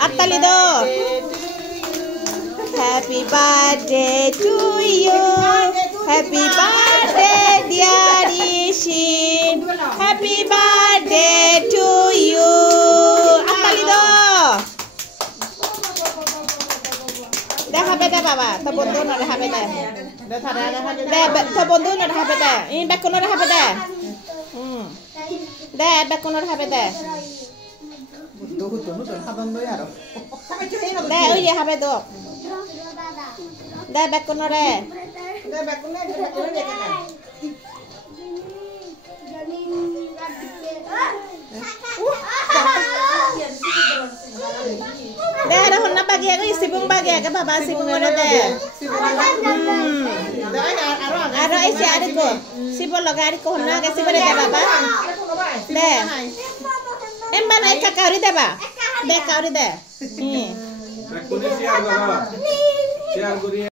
Atali do. Happy birthday to you. Happy birthday dear Ishin. Happy birthday to you. Atali do. Dah happy dah baba. Tabundu no dah happy dah. Dah tabundu no dah happy dah. Ini bakun no dah happy dah. Dah bakun no dah happy dah. Dah oh iya happy do. Dah bakun no dah. Dah bakun no dah. Dah ada honna bagi aku sibung bagi aku baba sibung ada deh. Ada isi ada ko. Sibung loga ada ko honna ke sibung ada baba. Deh. Emban ay kakari deh ba. Deh kakari deh. Share